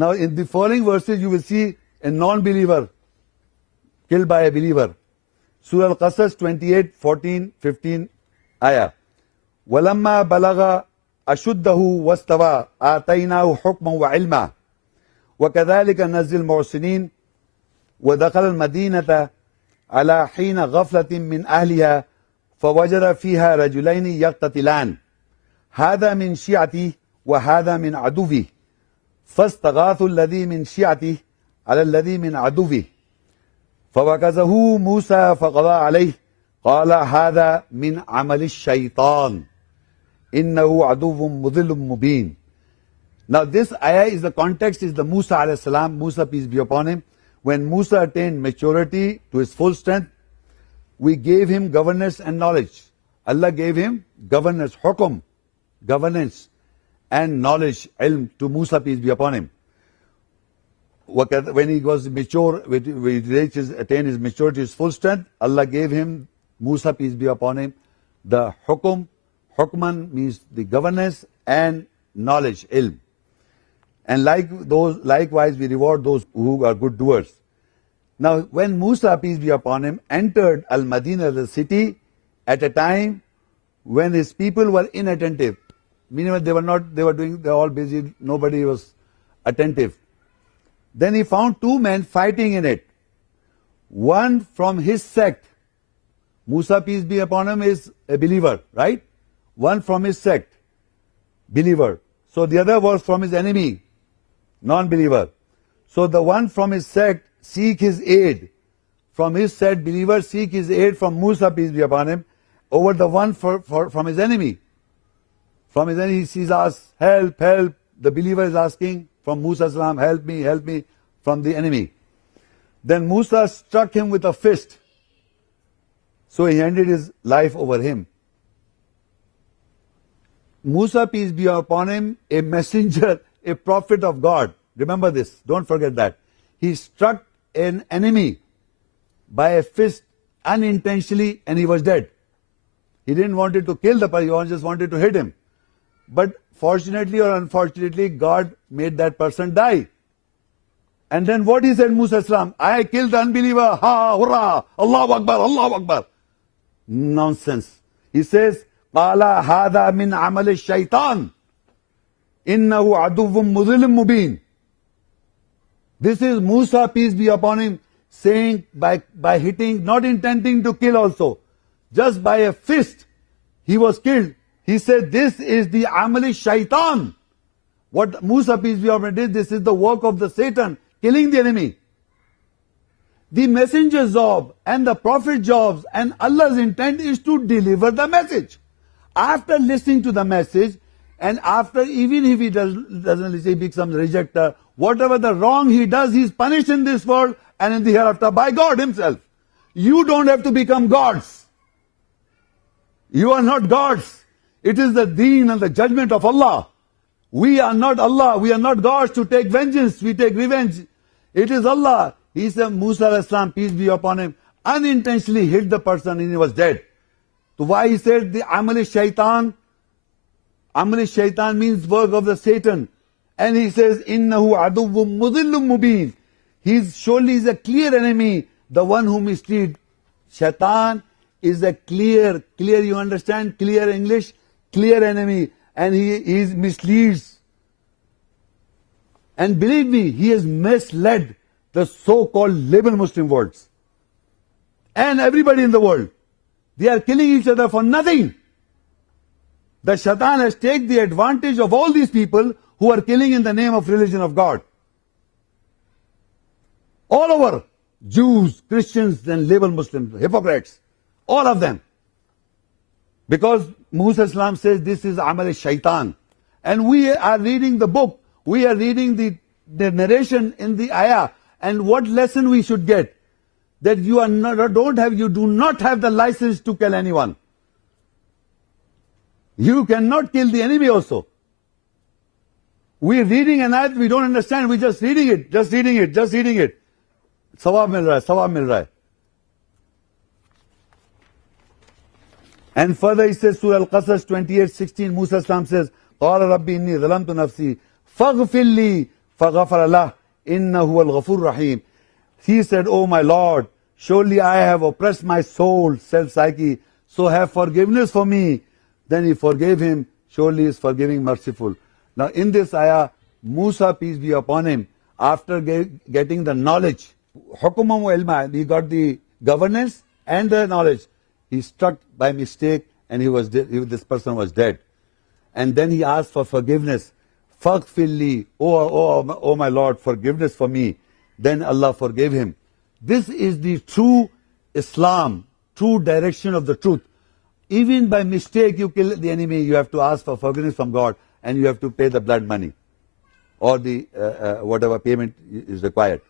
Now in the following verses you will see a non-believer killed by a believer. Surah Al-Qasas 28, 14, 15 ayah. وَلَمَّا بَلَغَ أَشُدَّهُ وَاسْتَوَى آتَيْنَاهُ حُكْمًا وَعِلْمًا وَكَذَلِكَ نَزِّلُ الْمُحْسِنِينَ وَدَخَلَ الْمَدِينَةَ على حين غفلة من أهلها فوجد فيها رجلين يقتتلان هذا من شيعته وهذا من عدوه فاستغاثوا الذي من شيعته على الذي من عدوه فوكزه موسى فقضى عليه قال هذا من عمل الشيطان إنه عدو مضل مبين. Now this ayah is the context is the Moosa alayhi salam, Moosa peace be upon him. When Moosa attained maturity to his full strength, we gave him governance and knowledge. Allah gave him governance, hukum, governance and knowledge, ilm, to Moosa, peace be upon him. When he was mature, when he attained his maturity, his full strength, Allah gave him, Moosa, peace be upon him, the hukum. Hukman means the governance and knowledge, ilm. And likewise we reward those who are good doers. Now when Moosa, peace be upon him, entered Al-Madinah, the city, at a time when his people were inattentive, meaning they were all busy, nobody was attentive. Then he found two men fighting in it. One from his sect. Moosa, peace be upon him, is a believer, right? One from his sect, believer. So the other was from his enemy, non-believer. So the one from his sect seek his aid. From his sect, believer seek his aid from Moosa, peace be upon him, over the one from his enemy. From his enemy, he asks, help, help. The believer is asking from Moosa salam, help me, from the enemy. Then Moosa struck him with a fist. So he handed his life over him. Moosa, peace be upon him, a messenger, a prophet of God. Remember this, don't forget that. He struck an enemy by a fist unintentionally and he was dead. He didn't want to kill the person, he just wanted to hit him. But fortunately or unfortunately, God made that person die. And then what he said, Moosa salam, I killed the unbeliever, ha, hurrah, Allahu Akbar, Allahu Akbar. Nonsense. He says, قال هذا من عمل الشيطان إنه عدو مضل مبين. This is Moosa, peace be upon him, saying by hitting, not intending to kill also, just by a fist, he was killed. He said, this is the amali shaitan. What Moosa, peace be upon him, did, this is the work of the Satan, killing the enemy. The messenger's job and the prophet's jobs and Allah's intent is to deliver the message. After listening to the message, and after, even if he doesn't listen, he becomes a rejecter, whatever the wrong he does, he is punished in this world and in the hereafter by God himself. You don't have to become gods. You are not gods. It is the deen and the judgment of Allah. We are not Allah. We are not gods to take vengeance. We take revenge. It is Allah. He said, Moosa alayhi salam, peace be upon him, unintentionally hit the person and he was dead. So why he said the amali shaitan? Amali shaitan means work of the Satan. And he says, innahu aduwwum mudillum mubin. He surely is a clear enemy, the one who misleads. Shaitan is a clear, you understand? Clear English? Clear enemy. And he misleads. And believe me, he has misled the so-called liberal Muslim worlds. And everybody in the world. They are killing each other for nothing. The shaitan has taken the advantage of all these people who are killing in the name of religion of God. All over, Jews, Christians, and liberal Muslims, hypocrites, all of them. Because Musa Islam says this is amal shaitan. And we are reading the book, we are reading the narration in the ayah, and what lesson we should get? That you do not have the license to kill anyone. You cannot kill the enemy also. We are reading an ayat, we don't understand, we're just reading it. Sawab mil raha hai. And further he says, Surah Al-Qasas 28:16, Musa Islam says, قال ربي إني ظلمت نفسي فاغفر لي فَغَفَرَ لَهُ إِنَّهُ هُوَ الْغَفُورُ الرَّحِيمُ. He said, "Oh my Lord, surely I have oppressed my soul, self-psyche, so have forgiveness for me." Then he forgave him. Surely he is forgiving, merciful. Now in this ayah, Moosa, peace be upon him, after getting the knowledge, hukumam wa ilma, he got the governance and the knowledge. He struck by mistake and this person was dead. And then he asked for forgiveness. فَغْفِرْ لِي, oh my Lord, forgiveness for me. Then Allah forgave him. This is the true Islam, true direction of the truth. Even by mistake you kill the enemy, you have to ask for forgiveness from God and you have to pay the blood money or the whatever payment is required.